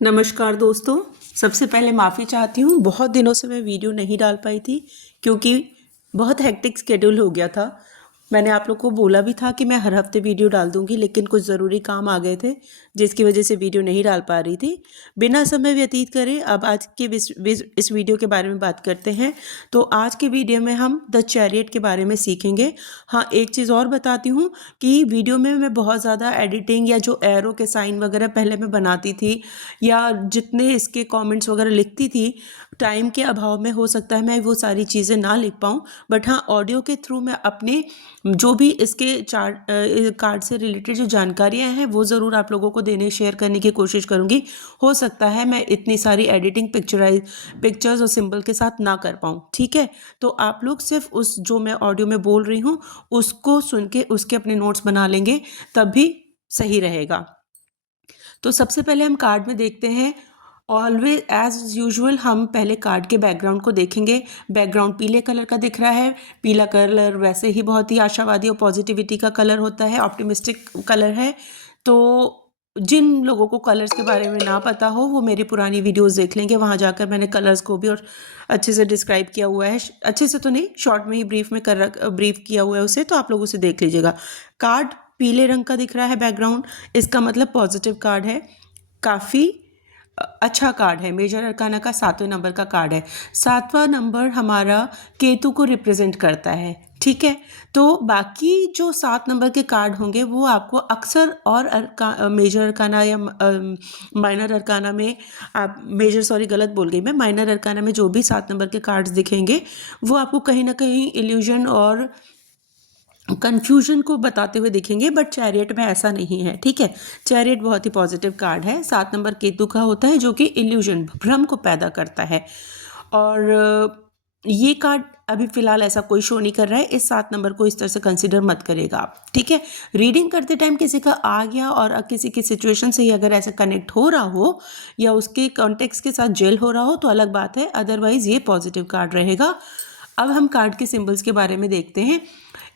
नमस्कार दोस्तों। सबसे पहले माफ़ी चाहती हूँ, बहुत दिनों से मैं वीडियो नहीं डाल पाई थी क्योंकि बहुत हेक्टिक शेड्यूल हो गया था। मैंने आप लोग को बोला भी था कि मैं हर हफ्ते वीडियो डाल दूंगी, लेकिन कुछ ज़रूरी काम आ गए थे जिसकी वजह से वीडियो नहीं डाल पा रही थी। बिना समय व्यतीत करे अब आज के इस वीडियो के बारे में बात करते हैं। तो आज के वीडियो में हम द चैरियट के बारे में सीखेंगे। हाँ, एक चीज़ और बताती हूँ कि वीडियो में मैं बहुत ज़्यादा एडिटिंग या जो एरो के साइन वगैरह पहले मैं बनाती थी या जितने इसके कमेंट्स वगैरह लिखती थी, टाइम के अभाव में हो सकता है मैं वो सारी चीज़ें ना लिख पाऊँ, बट हाँ ऑडियो के थ्रू मैं अपने जो भी इसके कार्ड से रिलेटेड जो जानकारियाँ हैं वो ज़रूर आप लोगों को देने शेयर करने की कोशिश करूँगी। हो सकता है मैं इतनी सारी एडिटिंग पिक्चर्स और सिंबल के साथ ना कर पाऊँ, ठीक है। तो आप लोग सिर्फ उस जो मैं ऑडियो में बोल रही हूँ उसको सुन के उसके अपने नोट्स बना लेंगे, तब भी सही रहेगा। तो सबसे पहले हम कार्ड में देखते हैं। ऑलवेज एज यूजुअल हम पहले कार्ड के बैकग्राउंड को देखेंगे। बैकग्राउंड पीले कलर का दिख रहा है। पीला कलर वैसे ही बहुत ही आशावादी और पॉजिटिविटी का कलर होता है, ऑप्टिमिस्टिक कलर है। तो जिन लोगों को कलर्स के बारे में ना पता हो वो मेरी पुरानी वीडियोस देख लेंगे, वहाँ जाकर मैंने कलर्स को भी और अच्छे से डिस्क्राइब किया हुआ है। अच्छे से तो नहीं, शॉर्ट में ही ब्रीफ किया हुआ है उसे, तो आप लोग उसे देख लीजिएगा। कार्ड पीले रंग का दिख रहा है बैकग्राउंड, इसका मतलब पॉजिटिव कार्ड है, काफ़ी अच्छा कार्ड है। मेजर अरकाना का 7वें नंबर का कार्ड है। 7वां नंबर हमारा केतु को रिप्रेजेंट करता है, ठीक है। तो बाकी जो 7 नंबर के कार्ड होंगे वो आपको अक्सर और मेजर अरकाना या माइनर अरकाना में आप गलत बोल गई मैं। माइनर अरकाना में जो भी 7 नंबर के कार्ड्स दिखेंगे वो आपको कहीं ना कहीं इल्यूजन और कन्फ्यूजन को बताते हुए दिखेंगे, बट चैरियट में ऐसा नहीं है, ठीक है। चैरियट बहुत ही पॉजिटिव कार्ड है। 7 नंबर केतु का होता है जो कि इल्यूजन, भ्रम को पैदा करता है। और ये कार्ड अभी फिलहाल ऐसा कोई शो नहीं कर रहा है, इस 7 नंबर को इस तरह से कंसिडर मत करेगा आप, ठीक है। रीडिंग करते टाइम किसी का आ गया और किसी की सिचुएशन से ही अगर ऐसा कनेक्ट हो रहा हो या उसके कॉन्टेक्स्ट के साथ जेल हो रहा हो तो अलग बात है, अदरवाइज ये पॉजिटिव कार्ड रहेगा। अब हम कार्ड के सिंबल्स के बारे में देखते हैं।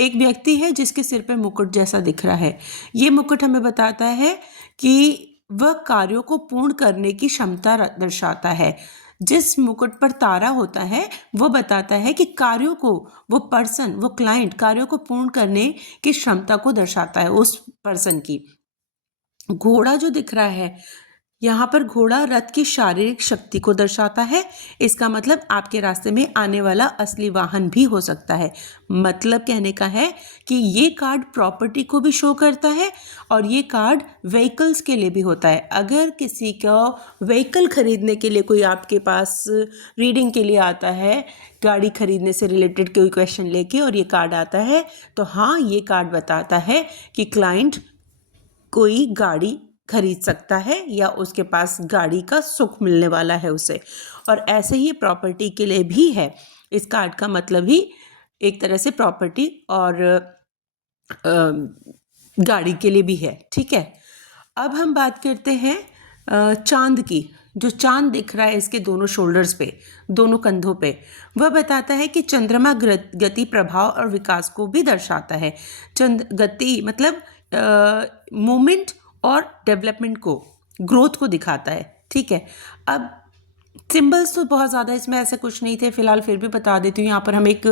एक व्यक्ति है जिसके सिर पे मुकुट जैसा दिख रहा है। ये मुकुट हमें बताता है कि वह कार्यों को पूर्ण करने की क्षमता दर्शाता है। जिस मुकुट पर तारा होता है वो बताता है कि कार्यों को वो क्लाइंट कार्यों को पूर्ण करने की क्षमता को दर्शाता है उस पर्सन की। घोड़ा जो दिख रहा है यहाँ पर, घोड़ा रथ की शारीरिक शक्ति को दर्शाता है। इसका मतलब आपके रास्ते में आने वाला असली वाहन भी हो सकता है। मतलब कहने का है कि ये कार्ड प्रॉपर्टी को भी शो करता है और ये कार्ड व्हीकल्स के लिए भी होता है। अगर किसी का व्हीकल खरीदने के लिए कोई आपके पास रीडिंग के लिए आता है, गाड़ी खरीदने से रिलेटेड कोई क्वेश्चन लेके और ये कार्ड आता है, तो हाँ ये कार्ड बताता है कि क्लाइंट कोई गाड़ी खरीद सकता है या उसके पास गाड़ी का सुख मिलने वाला है उसे। और ऐसे ही प्रॉपर्टी के लिए भी है। इस कार्ड का मतलब ही एक तरह से प्रॉपर्टी और गाड़ी के लिए भी है, ठीक है। अब हम बात करते हैं चांद की। जो चांद दिख रहा है इसके दोनों शोल्डर्स पे, दोनों कंधों पे, वह बताता है कि चंद्रमा गति, प्रभाव और विकास को भी दर्शाता है। गति मतलब मूवमेंट और डेवलपमेंट को, ग्रोथ को दिखाता है, ठीक है। अब सिंबल्स तो बहुत ज़्यादा इसमें ऐसे कुछ नहीं थे, फिलहाल फिर भी बता देती हूँ। यहाँ पर हम एक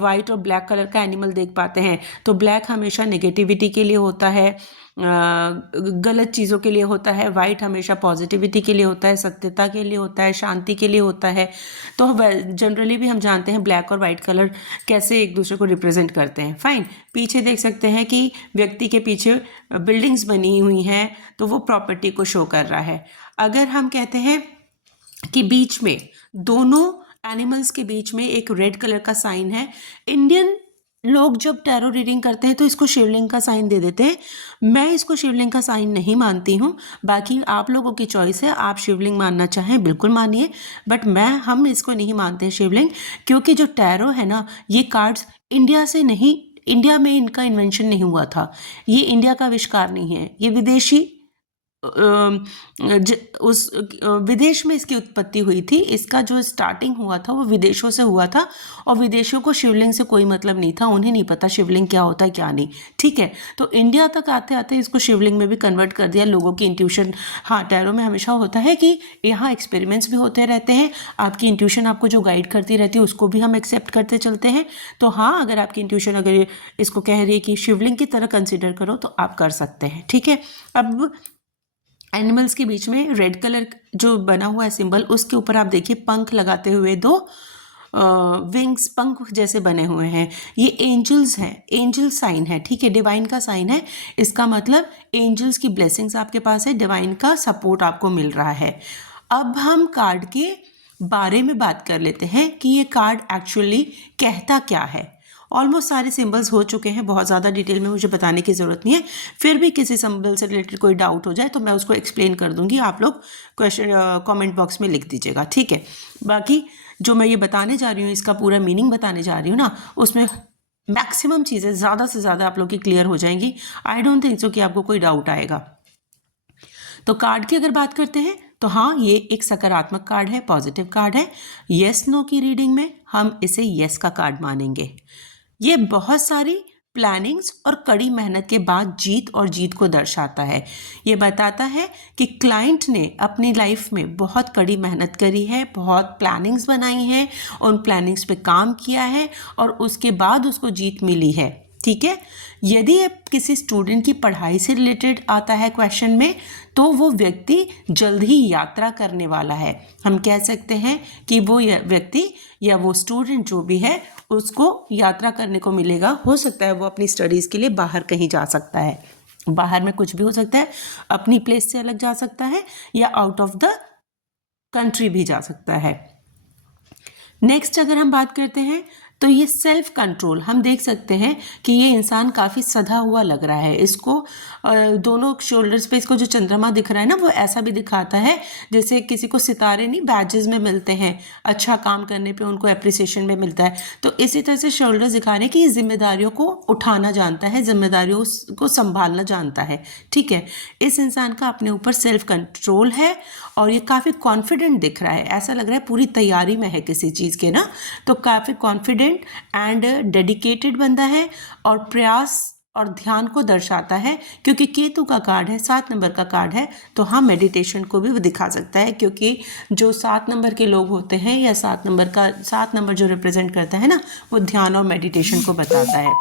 वाइट और ब्लैक कलर का एनिमल देख पाते हैं। तो ब्लैक हमेशा नेगेटिविटी के लिए होता है, गलत चीज़ों के लिए होता है। वाइट हमेशा पॉजिटिविटी के लिए होता है, सत्यता के लिए होता है, शांति के लिए होता है। तो जनरली भी हम जानते हैं ब्लैक और वाइट कलर कैसे एक दूसरे को रिप्रेजेंट करते हैं। फाइन, पीछे देख सकते हैं कि व्यक्ति के पीछे बिल्डिंग्स बनी हुई हैं, तो वो प्रॉपर्टी को शो कर रहा है। अगर हम कहते हैं कि बीच में, दोनों एनिमल्स के बीच में एक रेड कलर का साइन है। इंडियन लोग जब टैरो रीडिंग करते हैं तो इसको शिवलिंग का साइन दे देते हैं। मैं इसको शिवलिंग का साइन नहीं मानती हूँ, बाकी आप लोगों की चॉइस है। आप शिवलिंग मानना चाहें बिल्कुल मानिए, बट हम इसको नहीं मानते हैं शिवलिंग, क्योंकि जो टैरो है ना, ये कार्ड्स इंडिया से नहीं, इंडिया में इनका इन्वेंशन नहीं हुआ था। ये इंडिया का आविष्कार नहीं है, ये विदेशी उस विदेश में इसकी उत्पत्ति हुई थी। इसका जो स्टार्टिंग हुआ था वो विदेशों से हुआ था, और विदेशों को शिवलिंग से कोई मतलब नहीं था, उन्हें नहीं पता शिवलिंग क्या होता है क्या नहीं, ठीक है। तो इंडिया तक आते आते इसको शिवलिंग में भी कन्वर्ट कर दिया। लोगों की इंट्यूशन, हाँ टैरो में हमेशा होता है कि यहाँ एक्सपेरिमेंट्स भी होते रहते हैं, आपकी इंट्यूशन आपको जो गाइड करती रहती है उसको भी हम एक्सेप्ट करते चलते हैं। तो हाँ, अगर आपकी इंट्यूशन अगर इसको कह रही है कि शिवलिंग की तरह कंसिडर करो तो आप कर सकते हैं, ठीक है। अब एनिमल्स के बीच में रेड कलर जो बना हुआ है सिंबल, उसके ऊपर आप देखिए पंख लगाते हुए दो विंग्स, पंख जैसे बने हुए हैं। ये एंजल्स हैं, एंजल साइन है, ठीक है, डिवाइन का साइन है। इसका मतलब एंजल्स की ब्लेसिंग्स आपके पास है, डिवाइन का सपोर्ट आपको मिल रहा है। अब हम कार्ड के बारे में बात कर लेते हैं कि ये कार्ड एक्चुअली कहता क्या है। ऑलमोस्ट सारे सिंबल्स हो चुके हैं, बहुत ज़्यादा डिटेल में मुझे बताने की ज़रूरत नहीं है। फिर भी किसी सिंबल से रिलेटेड कोई डाउट हो जाए तो मैं उसको एक्सप्लेन कर दूंगी, आप लोग क्वेश्चन कमेंट बॉक्स में लिख दीजिएगा, ठीक है। बाकी जो मैं ये बताने जा रही हूँ, इसका पूरा मीनिंग बताने जा रही हूँ ना, उसमें मैक्सिमम चीज़ें ज़्यादा से ज़्यादा आप लोग की क्लियर हो जाएंगी। आई डोंट थिंक सो कि आपको कोई डाउट आएगा। तो कार्ड की अगर बात करते हैं तो हाँ, ये एक सकारात्मक कार्ड है, पॉजिटिव कार्ड है। येस नो की रीडिंग में हम इसे येस का कार्ड मानेंगे। ये बहुत सारी प्लानिंग्स और कड़ी मेहनत के बाद जीत और जीत को दर्शाता है। ये बताता है कि क्लाइंट ने अपनी लाइफ में बहुत कड़ी मेहनत करी है, बहुत प्लानिंग्स बनाई हैं, उन प्लानिंग्स पे काम किया है और उसके बाद उसको जीत मिली है, ठीक है। यदि किसी स्टूडेंट की पढ़ाई से रिलेटेड आता है क्वेश्चन में, तो वो व्यक्ति जल्द ही यात्रा करने वाला है। हम कह सकते हैं कि वो व्यक्ति या वो स्टूडेंट जो भी है उसको यात्रा करने को मिलेगा। हो सकता है वो अपनी स्टडीज़ के लिए बाहर कहीं जा सकता है, बाहर में कुछ भी हो सकता है, अपनी प्लेस से अलग जा सकता है या आउट ऑफ द कंट्री भी जा सकता है। नेक्स्ट अगर हम बात करते हैं तो ये सेल्फ कंट्रोल, हम देख सकते हैं कि ये इंसान काफ़ी सधा हुआ लग रहा है। इसको दोनों शोल्डर्स पे इसको जो चंद्रमा दिख रहा है ना, वो ऐसा भी दिखाता है जैसे किसी को सितारे नहीं बैजेस में मिलते हैं, अच्छा काम करने पे उनको एप्रिसिएशन में मिलता है। तो इसी तरह से शोल्डर्स दिखा रहे हैं कि ये जिम्मेदारियों को उठाना जानता है, जिम्मेदारियों को संभालना जानता है, ठीक है। इस इंसान का अपने ऊपर सेल्फ कंट्रोल है और ये काफ़ी कॉन्फिडेंट दिख रहा है, ऐसा लग रहा है पूरी तैयारी में है किसी चीज़ के ना। तो काफ़ी कॉन्फिडेंट एंड डेडिकेटेड बंदा है और प्रयास और ध्यान को दर्शाता है, क्योंकि केतु का कार्ड है, 7 नंबर का कार्ड है। तो हाँ, मेडिटेशन को भी दिखा सकता है, क्योंकि जो 7 नंबर के लोग होते हैं या 7 नंबर जो रिप्रेजेंट करता है ना, वो ध्यान और मेडिटेशन को बताता है।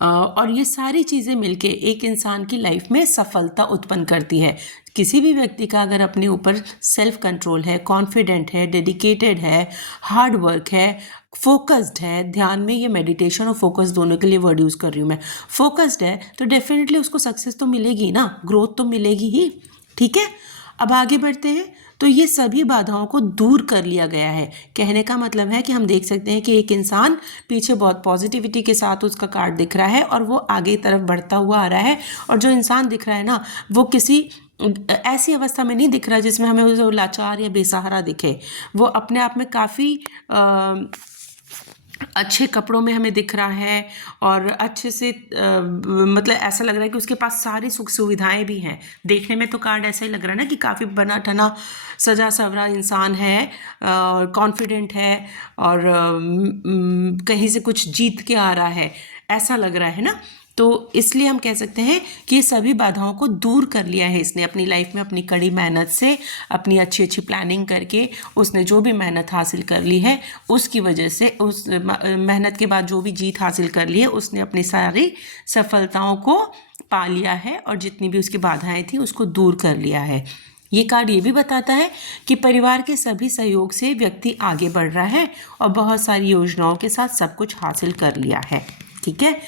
और ये सारी चीज़ें मिलके एक इंसान की लाइफ में सफलता उत्पन्न करती है। किसी भी व्यक्ति का अगर अपने ऊपर सेल्फ कंट्रोल है, कॉन्फिडेंट है, डेडिकेटेड है, हार्ड वर्क है, फोकस्ड है, ध्यान में ये मेडिटेशन और फोकस दोनों के लिए वर्ड यूज़ कर रही हूँ मैं, फोकस्ड है, तो डेफिनेटली उसको सक्सेस तो मिलेगी ना, ग्रोथ तो मिलेगी ही, ठीक है। अब आगे बढ़ते हैं तो ये सभी बाधाओं को दूर कर लिया गया है। कहने का मतलब है कि हम देख सकते हैं कि एक इंसान पीछे बहुत पॉजिटिविटी के साथ उसका कार्ड दिख रहा है और वो आगे तरफ बढ़ता हुआ आ रहा है। और जो इंसान दिख रहा है ना, वो किसी ऐसी अवस्था में नहीं दिख रहा जिसमें हमें वो लाचार या बेसहारा दिखे। वो अपने आप में काफ़ी अच्छे कपड़ों में हमें दिख रहा है और अच्छे से मतलब ऐसा लग रहा है कि उसके पास सारी सुख सुविधाएं भी हैं। देखने में तो कार्ड ऐसा ही लग रहा है ना कि काफ़ी बना ठना सजा सवरा इंसान है और कॉन्फिडेंट है और कहीं से कुछ जीत के आ रहा है, ऐसा लग रहा है ना। तो इसलिए हम कह सकते हैं कि ये सभी बाधाओं को दूर कर लिया है इसने अपनी लाइफ में, अपनी कड़ी मेहनत से, अपनी अच्छी अच्छी प्लानिंग करके उसने जो भी मेहनत हासिल कर ली है, उसकी वजह से उस मेहनत के बाद जो भी जीत हासिल कर ली है, उसने अपनी सारी सफलताओं को पा लिया है और जितनी भी उसकी बाधाएं थी उसको दूर कर लिया है। ये कार्ड ये भी बताता है कि परिवार के सभी सहयोग से व्यक्ति आगे बढ़ रहा है और बहुत सारी योजनाओं के साथ सब कुछ हासिल कर लिया है, ठीक है।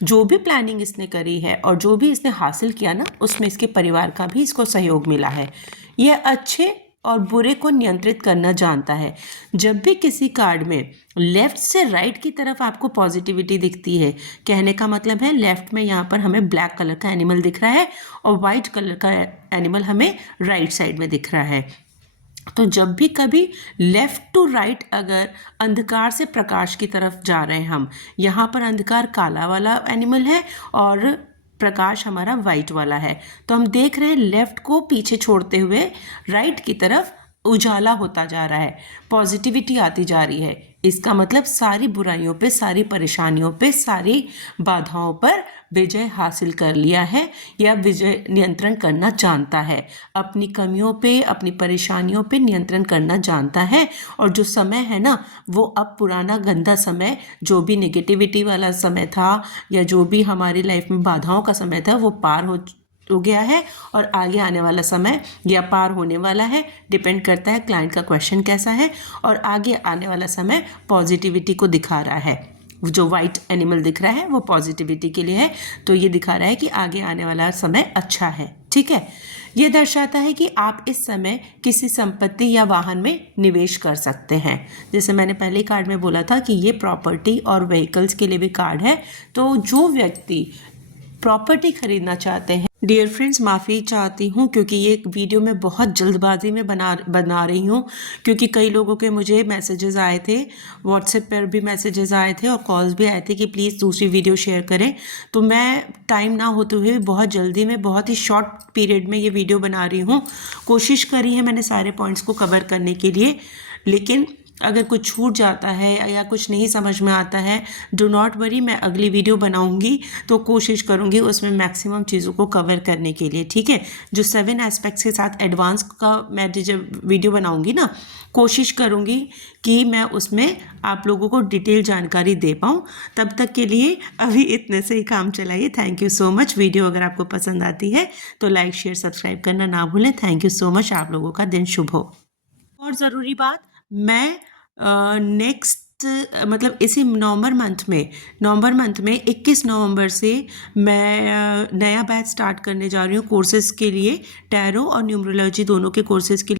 जो भी प्लानिंग इसने करी है और जो भी इसने हासिल किया ना, उसमें इसके परिवार का भी इसको सहयोग मिला है। यह अच्छे और बुरे को नियंत्रित करना जानता है। जब भी किसी कार्ड में लेफ्ट से राइट की तरफ आपको पॉजिटिविटी दिखती है, कहने का मतलब है लेफ्ट में यहाँ पर हमें ब्लैक कलर का एनिमल दिख रहा है और वाइट कलर का एनिमल हमें राइट साइड में दिख रहा है। तो जब भी कभी लेफ़्ट टू राइट अगर अंधकार से प्रकाश की तरफ जा रहे हैं हम, यहाँ पर अंधकार काला वाला एनिमल है और प्रकाश हमारा वाइट वाला है। तो हम देख रहे हैं लेफ्ट को पीछे छोड़ते हुए राइट की तरफ उजाला होता जा रहा है, पॉजिटिविटी आती जा रही है। इसका मतलब सारी बुराइयों पे, सारी परेशानियों पे, सारी बाधाओं पर विजय हासिल कर लिया है, या विजय नियंत्रण करना जानता है, अपनी कमियों पे, अपनी परेशानियों पे नियंत्रण करना जानता है। और जो समय है ना, वो अब पुराना गंदा समय, जो भी नेगेटिविटी वाला समय था या जो भी हमारी लाइफ में बाधाओं का समय था, वो पार हो गया है और आगे आने वाला समय या पार होने वाला है, डिपेंड करता है क्लाइंट का क्वेश्चन कैसा है। और आगे आने वाला समय पॉजिटिविटी को दिखा रहा है। जो वाइट एनिमल दिख रहा है वो पॉजिटिविटी के लिए है, तो ये दिखा रहा है कि आगे आने वाला समय अच्छा है। ठीक है, ये दर्शाता है कि आप इस समय किसी संपत्ति या वाहन में निवेश कर सकते हैं। जैसे मैंने पहले कार्ड में बोला था कि ये प्रॉपर्टी और व्हीकल्स के लिए भी कार्ड है। तो जो व्यक्ति प्रॉपर्टी खरीदना चाहते हैं, डियर फ्रेंड्स माफ़ी चाहती हूँ क्योंकि ये वीडियो मैं बहुत जल्दबाजी में बना रही हूँ, क्योंकि कई लोगों के मुझे मैसेजेस आए थे, व्हाट्सएप पर भी मैसेजेस आए थे और कॉल्स भी आए थे कि प्लीज़ दूसरी वीडियो शेयर करें। तो मैं टाइम ना होते हुए बहुत जल्दी में, बहुत ही शॉर्ट पीरियड में ये वीडियो बना रही हूँ। कोशिश करी है मैंने सारे पॉइंट्स को कवर करने के लिए, लेकिन अगर कुछ छूट जाता है या कुछ नहीं समझ में आता है, डू नॉट वरी, मैं अगली वीडियो बनाऊंगी तो कोशिश करूंगी उसमें मैक्सिमम चीज़ों को कवर करने के लिए। ठीक है, जो 7 एस्पेक्ट्स के साथ एडवांस का मैं जब वीडियो बनाऊंगी ना, कोशिश करूंगी कि मैं उसमें आप लोगों को डिटेल जानकारी दे पाऊँ। तब तक के लिए अभी इतने से ही काम चलाइए। Thank you so much. Video अगर आपको पसंद आती है तो लाइक शेयर सब्सक्राइब करना ना भूलें। Thank you so much. आप लोगों का दिन शुभ हो। और ज़रूरी बात, मैं नेक्स्ट मतलब इसी नवंबर मंथ में 21 नवंबर से मैं नया बैच स्टार्ट करने जा रही हूँ कोर्सेज़ के लिए, टैरो और न्यूमरोलॉजी दोनों के कोर्सेज़ के लिए।